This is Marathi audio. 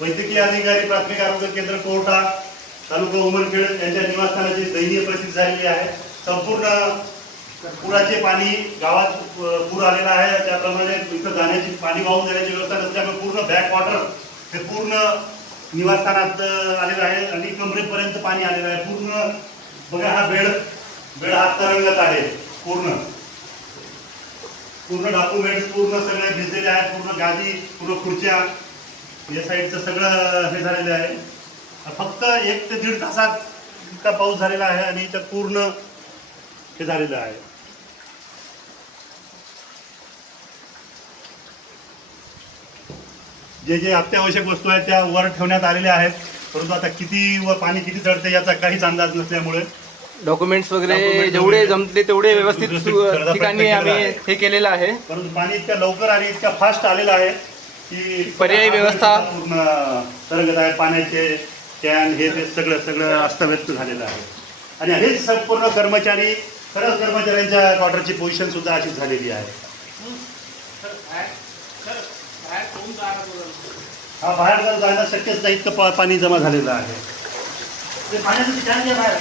वैद्यकीय अधिकारी, प्राथमिक आरोग्य केंद्र कोर्टा, तालुका उमरखेड यांच्या निवासस्थानाची दयनीय परिस्थिती झालेली आहे। संपूर्ण पुराचे पाणी गावात पूर आलेला आहे, त्याप्रमाणे इथं जाण्याची पाणी वाहून जाण्याची व्यवस्था नसल्यामुळे पूर्ण बॅक वॉटर हे पूर्ण निवासस्थानात आलेलं आहे आणि कमरेपर्यंत पाणी आलेलं आहे। पूर्ण बघा हा बेड हात तरंगत आहे, पूर्ण डॉक्युमेंट्स पूर्ण सगळे भिजलेले आहेत, पूर्ण गादी, पूर्ण खुर्च्या, या साईडचं सगळं हे झालेलं आहे। फक्त 1 ते 1.5 तासात इतका पाऊस झालेला आहे आणि इथं पूर्ण हे झालेलं आहे। जे अत्यावश्यक वस्तू आहेत त्या वर ठेवण्यात आलेल्या आहेत, परंतु आता किती व पाणी किती चढते याचा काहीच अंदाज नसल्यामुळे डॉक्युमेंट्स वगैरे जेवढे जमते तेवढे व्यवस्थित ठिकाणी आम्ही हे केलेलं आहे। परंतु पाणी इतक्या लवकर आणि इतक्या फास्ट आलेलं आहे की पर्यायी व्यवस्था पूर्ण तरंगत आहे। पाण्याचे कॅन हे ते सगळं अस्तव्यस्त झालेलं आहे आणि हेच संपूर्ण कर्मचारी, खरंच कर्मचाऱ्यांच्या क्वार्टरची पोझिशन सुद्धा अशीच झालेली आहे। हा बाहेर जर जाणं शक्यच नाही, इतकं पाणी जमा झालेलं आहे। ते पाण्याचं कॅन घ्या बाहेर।